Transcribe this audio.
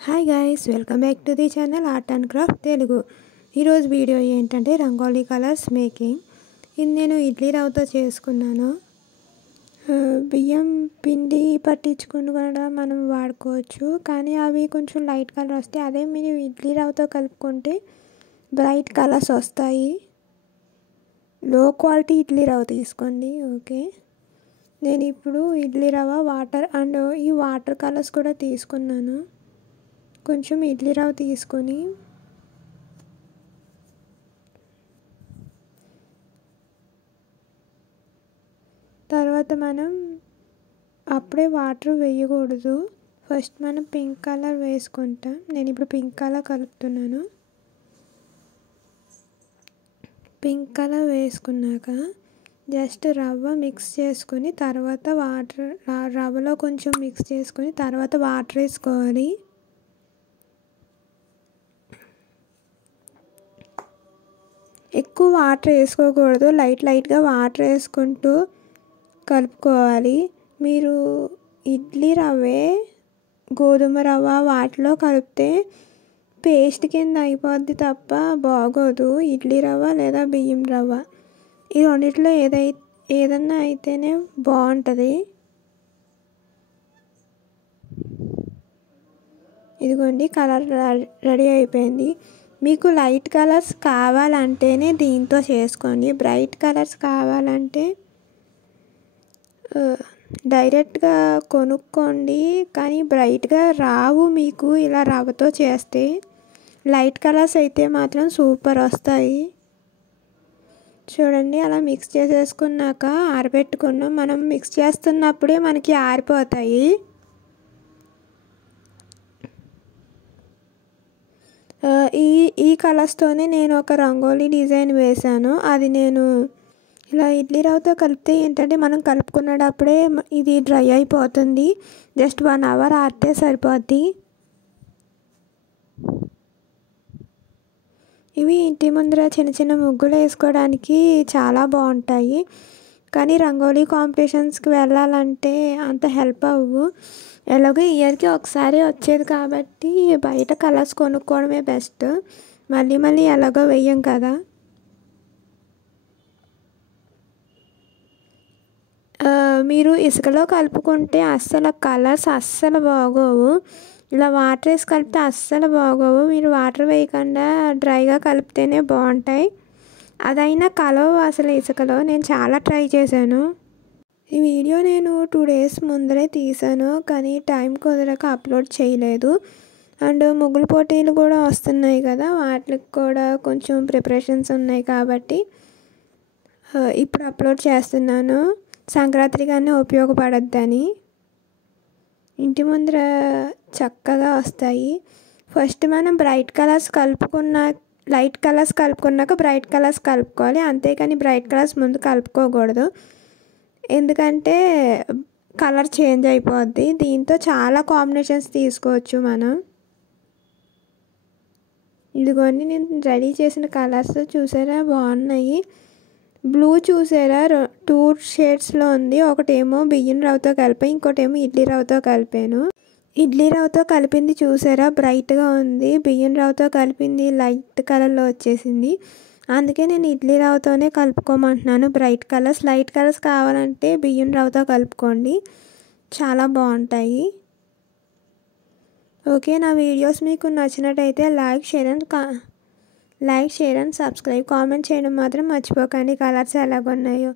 Hi guys, welcome back to the channel art and craft Telugu. ఈరోజు video ఏంటంటే rangoli colours making. ఇది నేను ఇడ్లీ రవ్వతో చేసుకున్నాను. బియ్యం పిండి పట్టించుకుని కూడా మనం వాడుకోవచ్చు, కానీ అవి కొంచెం లైట్ కలర్ వస్తాయి. అదే మీరు ఇడ్లీ రవ్వతో కలుపుకుంటే బ్రైట్ కలర్స్ వస్తాయి. లో క్వాలిటీ ఇడ్లీ రవ్వ తీసుకోండి. ఓకే, నేను ఇప్పుడు ఇడ్లీ రవ్వ, వాటర్ అండ్ ఈ వాటర్ కలర్స్ కూడా తీసుకున్నాను. కొంచెం ఇడ్లీ రవ్వ తీసుకొని తర్వాత మనం అప్పుడే వాటర్ వేయకూడదు. ఫస్ట్ మనం పింక్ కలర్ వేసుకుంటాం. నేను ఇప్పుడు పింక్ కలర్ కలుపుతున్నాను. పింక్ కలర్ వేసుకున్నాక జస్ట్ రవ్వ మిక్స్ చేసుకొని తర్వాత వాటర్, రవ్వలో కొంచెం మిక్స్ చేసుకొని తర్వాత వాటర్ వేసుకోవాలి. ఎక్కువ వాటర్ వేసుకోకూడదు, లైట్గా వాటర్ వేసుకుంటూ కలుపుకోవాలి. మీరు ఇడ్లీ రవ్వే గోధుమ రవ్వ వాటిలో కలిపితే పేస్ట్ కింద అయిపోద్ది తప్ప బాగోదు. ఇడ్లీ రవ్వ లేదా బియ్యం రవ్వ, ఈ రెండిట్లో ఏదన్నా అయితేనే బాగుంటుంది. ఇదిగోండి, కలర్ రెడీ అయిపోయింది. మీకు లైట్ కలర్స్ కావాలంటేనే దీంతో చేసుకోండి. బ్రైట్ కలర్స్ కావాలంటే డైరెక్ట్గా కొనుక్కోండి, కానీ బ్రైట్గా రావు మీకు ఇలా రవ్వతో చేస్తే. లైట్ కలర్స్ అయితే మాత్రం సూపర్ వస్తాయి. చూడండి, అలా మిక్స్ చేసేసుకున్నాక ఆరబెట్టుకున్నాం. మనం మిక్స్ చేస్తున్నప్పుడే మనకి ఆరిపోతాయి. ఈ కలర్స్తోనే నేను ఒక రంగోలీ డిజైన్ వేశాను. అది నేను ఇలా ఇడ్లీ రవ్వతో కలిపితే ఏంటంటే మనం కలుపుకునేటప్పుడే ఇది డ్రై అయిపోతుంది. జస్ట్ 1 అవర్ ఆరితే సరిపోద్ది. ఇవి ఇంటి ముందర చిన్న చిన్న ముగ్గులు వేసుకోవడానికి చాలా బాగుంటాయి, కానీ రంగోలీ కాంపిటీషన్స్కి వెళ్ళాలంటే అంత హెల్ప్ అవ్వు. ఎలాగో ఇయర్కి ఒకసారి వచ్చేది కాబట్టి బయట కలర్స్ కొనుక్కోవడమే బెస్ట్. మళ్ళీ ఎలాగో వెయ్యం కదా. మీరు ఇసుకలో కలుపుకుంటే కలర్స్ అస్సలు బాగోవు. ఇలా వాటర్ వేసి కలిపితే అస్సలు బాగోవు. మీరు వాటర్ వేయకుండా డ్రైగా కలిపితేనే బాగుంటాయి. అదైనా కలవు అసలు ఇసుకలో. నేను చాలా ట్రై చేశాను. ఈ వీడియో నేను 2 days ముందరే తీసాను, కానీ టైం కుదరక అప్లోడ్ చేయలేదు. అండ్ ముగ్గుల పోటీలు కూడా వస్తున్నాయి కదా, వాటికి కూడా కొంచెం ప్రిపరేషన్స్ ఉన్నాయి కాబట్టి ఇప్పుడు అప్లోడ్ చేస్తున్నాను. సంక్రాంతిగానే ఉపయోగపడద్దని. ఇంటి ముందర చక్కగా వస్తాయి. ఫస్ట్ మనం లైట్ కలర్స్ కలుపుకున్నాక బ్రైట్ కలర్స్ కలుపుకోవాలి. అంతేకాని బ్రైట్ కలర్స్ ముందు కలుపుకోకూడదు, ఎందుకంటే కలర్ చేంజ్ అయిపోద్ది. దీంతో చాలా కాంబినేషన్స్ తీసుకోవచ్చు మనం. ఇదిగోండి, నేను రెడీ చేసిన కలర్స్ చూసారా, బాగున్నాయి. బ్లూ చూసారా, 2 షేడ్స్లో ఉంది. ఒకటేమో బియ్యం రవ్వతో కలిపాను, ఇంకోటేమో ఇడ్లీ రవ్వతో కలిపాను. ఇడ్లీ రవ్వతో కలిపింది చూసారా, బ్రైట్గా ఉంది. బియ్యం రవ్వతో కలిపింది లైట్ కలర్లో వచ్చేసింది. అందుకే నేను ఇడ్లీ రవ్వతోనే కలుపుకోమంటున్నాను బ్రైట్ కలర్స్. లైట్ కలర్స్ కావాలంటే బియ్యం రవ్వతో కలుపుకోండి, చాలా బాగుంటాయి. ఓకే, నా వీడియోస్ మీకు నచ్చినట్టయితే like, share and subscribe. Comment చేయడం మాత్రం మర్చిపోకండి కలర్స్ ఎలాగున్నాయో.